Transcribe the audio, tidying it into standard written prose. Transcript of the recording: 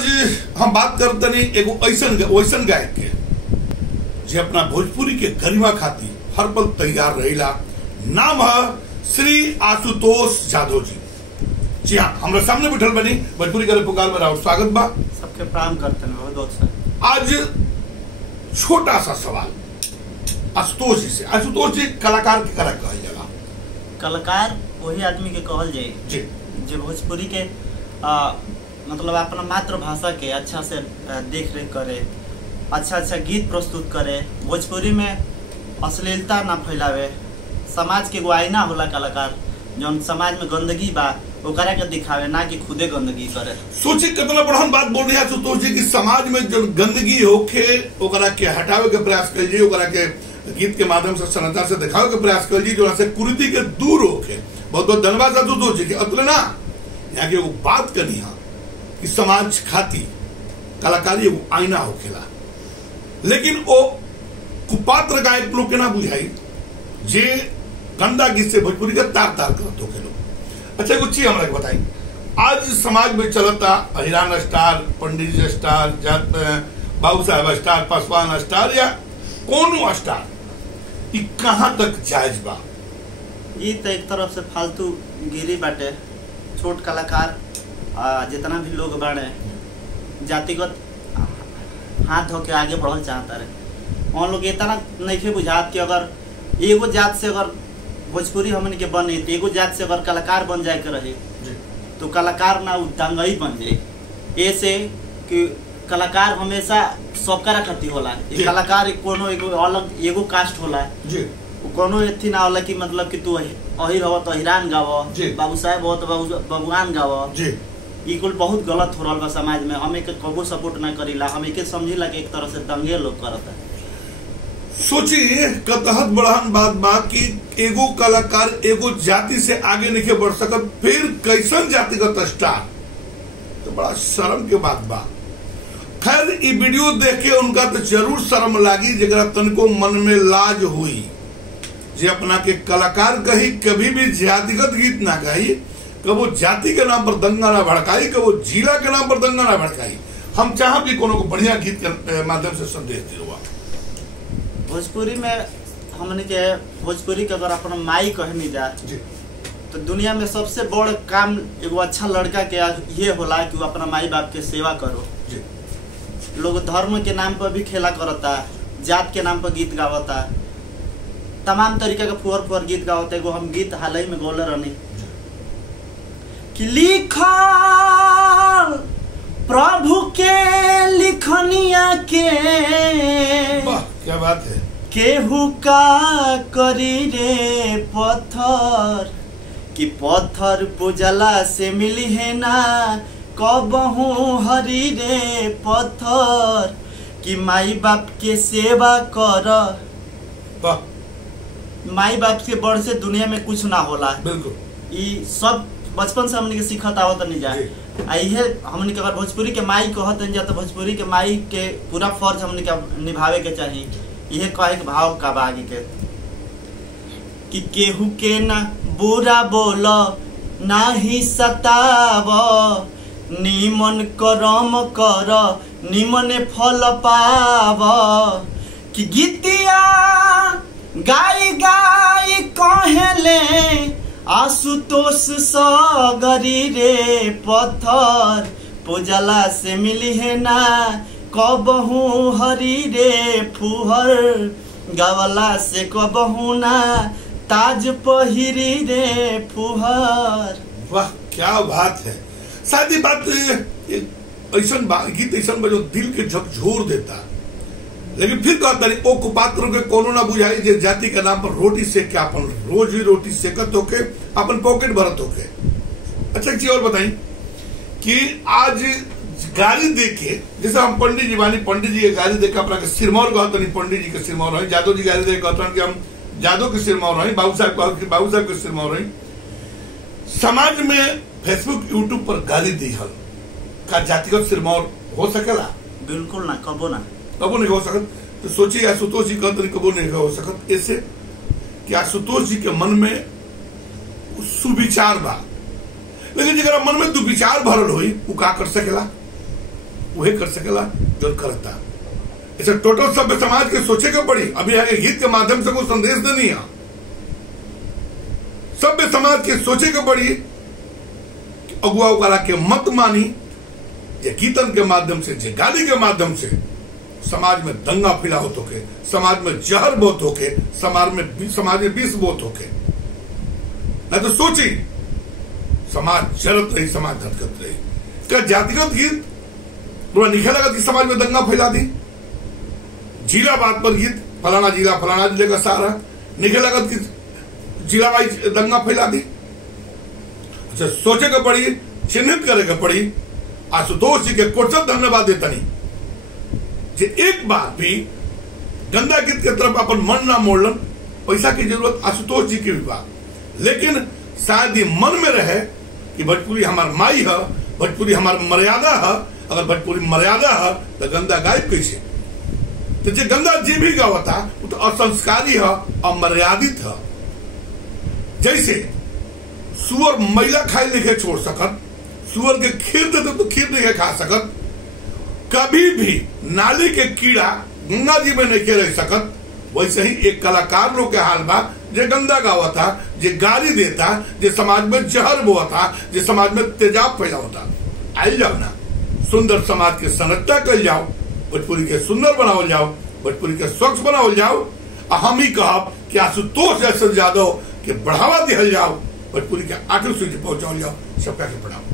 आज हम बात करते नहीं एगो ऐसन गायक के जे अपना भोजपुरी के गरिमा खातिर हर पल तैयार रहेला। नाम है श्री आशुतोष यादव जी। जी हाँ, हमारे सामने बैठल बनी भोजपुरी का पुकार में राउत स्वागत बा। सबके प्रणाम करते हैं बहुत। आज छोटा सा सवाल आशुतोष जी से। आशुतोष जी कलाकार के कला कहल जाला। कलाकार वही आदमी के कहल जाए जी जो भोजपुरी के मतलब अपना मातृभाषा के अच्छा से देख रेख करे, अच्छा गीत प्रस्तुत करे, भोजपुरी में अश्लीलता ना फैलावे, समाज के एगो आईना होला कलाकार, जौन समाज में गंदगी बा ओकरा के दिखावे, ना कि खुदे गंदगी करे। सोची कितना बड़हन बात बोल रही है आशुतोष जी कि समाज में जो गंदगी होखे ओकरा के हटावे के प्रयास करिए, ओकरा के गीत के माध्यम से सन्नता से दिखावे के प्रयास करिए, जो से कुरीति के दूर होके। बहुत बहुत धन्यवाद आशुतोष जी के। अतुल ना यहाँ के वो बात करनी है कि समाज खाती कलाकारी एगो आईना होखेला, लेकिन वो कुपात्र गायक लोग के ना बुझाई जे गंदा गीत से भोजपुरी का तार तार करत होखे लोग। अच्छा एगो चीज हमरा के बताई, आज समाज में चलता हिरान स्टार, पंडित जी स्टार, बाबू साहब स्टार, पासवान स्टार या कोनो स्टार, ये कहाँ तक जायज बा? ये तो एक तरफ से फालतू गिरी बाटे। छोट कलाकार जितना भी लोग बाड़े जातिगत हाथ धो के आगे बढ़ल चाहता रहे, वहाँ लोग इतना नहीं बुझात कि अगर एगो जात से अगर भोजपुरी हमन के बने तो एगो जात से अगर कलाकार बन जाए के रहे तो कलाकार ना दंगई बन जाए। ऐसे कि कलाकार हमेशा सबका रखती होला। कलाकार कोनो एगो अलग एगो कास्ट होला, कोनो एथी ना होला कि मतलब कि तू अहिर हो तो अहिरान गाव, बाबू साहब हो तो बबुआन गाव। ये कुल बहुत गलत हो रहा बा समाज में। हम एक कबो सपोर्ट ना करीला, हम एक समझीला कि एक तरह से दंगे लोग करता। सोचिए कतहत बड़हन बात बा कि एगो कलाकार एगो जाति से आगे नहीं बढ़ सकत, फिर कैसन जातिगत स्टार, तो बड़ा शर्म के बात बा। खैर ये वीडियो देख के उनका तो जरूर शर्म लागी, जरा तनको मन में लाज हुई जे अपना के कलाकार कही, कभी भी जातिगत गीत ना गाई, कबो जाति के नाम पर दंगा ना भड़काई, कबो जिला के नाम पर दंगा ना भड़काई। हम चाह कि कोनो को बढ़िया गीत के माध्यम से संदेश दिलवा। भोजपुरी में हमने के भोजपुरी के अगर अपना माई कहनी जा तो दुनिया में सबसे बड़ काम एगो अच्छा लड़का के ये होला कि वो अपना माई बाप के सेवा करो। लोग धर्म के नाम पर भी खेला करता, जात के नाम पर गीत गावता, तमाम तरीके का फुअर गीत गावता। एगो हम गीत हाल ही में गौले रहनी कि लिखल प्रभु के लिखनिया के, क्या बात है, केहू का करी रे पत्थर, कि पत्थर पूजला से मिली है ना कबहू हरी रे पत्थर, कि माई बाप के सेवा कर। माई बाप से बढ़ से दुनिया में कुछ ना होला। बिल्कुल ये सब बचपन से हमने के सीखत आवत नहीं जाए। इहे हमने के अगर भोजपुरी के माई कहत जा तो भोजपुरी के माई के पूरा फर्ज हमने के निभावे के चाहिए। यह कहे के भाव का बागी के कि केहू के ना बुरा बोल ना ही सताव, निमन करम कर निमन फल पाव, कि गीतिया गाई गाई कहले आशुतोष सगरी रे पत्थर, पूजला से मिली है ना कबहू हरी रे फुहर, गावला से कबहू ना ताज पहिरी रे फुहर। वाह क्या बात है। शायद ये बात ऐसा गीत ऐसा जो दिल के झकझोर देता, लेकिन फिर कहता नहीं ओ कुपात्र के कोनो ना बुझाई जे जाति के नाम पर रोटी सेक के अपन रोज ही रोटी सेकत होके अपन पॉकेट भरत होके। अच्छा चीज और बताई कि आज गाली देके, जैसे हम पंडित जी बानी, पंडित जी के गाली देके अपना के सिरमौर कहते नहीं, पंडित जी के सिरमौर रही, जादव जी गाली देके कहते कि हम जादव के सिरमौर रही, बाबू साहब के सिरमौर रही। समाज में फेसबुक यूट्यूब पर गाली दी हल का जातिगत सिरमौर हो सकेला? बिल्कुल ना, कबो ना, कबो नहीं हो सकत। तो सोचिए आशुतोष जी कहते कबो नहीं हो सकत, ऐसे कि आशुतोष जी के मन में सुविचार बा, लेकिन जरा मन में दुविचार भरल हुई वो का कर सकेला? वही कर सकेला जो करता। ऐसे टोटल सभ्य समाज के सोचे के पड़ी। अभी आगे गीत के माध्यम से वो संदेश देनी है, सभ्य समाज के सोचे के पड़ी, अगुआ उगरा के मत मानी, जे गीतन के माध्यम से, जे गाली के माध्यम से समाज में दंगा फैलावत होके, समाज में जहर बहुत होके, समाज में विष बहुत होके। नहीं तो सोची समाज जरत रही, समाज धड़कत रही। क्या जातिगत गीत पूरा निखे लगा कि समाज में दंगा फैला दी? जिला बात पर गीत, फलाना जिले का सारा निखे लगा कि जिला वाइज दंगा फैला दी। अच्छा, सोचे के पड़ी, चिन्हित करे के पड़ी। आशुतोष जी के कोटसत धन्यवाद देतनी जे एक बार भी गंदा गीत के तरफ अपन मन ना मोड़लन। पैसा की जरूरत आशुतोष जी की भी बात, लेकिन शायद ये मन में रहे कि भोजपुरी हमार माई है, भोजपुरी हमार मर्यादा है। अगर भोजपुरी मर्यादा है तो गंदा गायब कैसे? तो जो गंदा जी भी गावता वो तो असंस्कारी है, अमर्यादित है। जैसे सुअर मैला खाए नहीं छोड़ सकत, सुअर के खीर देते तो खीर नहीं खा सकत, कभी भी नाली के कीड़ा गंगा जी में नहीं रह सकत। वैसे ही एक कलाकार लोग के हाल बा, जे गंदा गावता, जे गाली देता, जे समाज में जहर बोता, जे समाज में तेजाब फैलावता। आई जाओ ना, सुंदर समाज के संरचना कर जाओ, भोजपुरी के सुंदर बनाओ जाओ, भोजपुरी के स्वच्छ बनाओ जाओ। हम ही कहब कि आशुतोष जैसे यादव के बढ़ावा दिया जाओ, भोजपुरी के आठवीं सूची पहुंचाओ जाओ। सबका प्रणाम।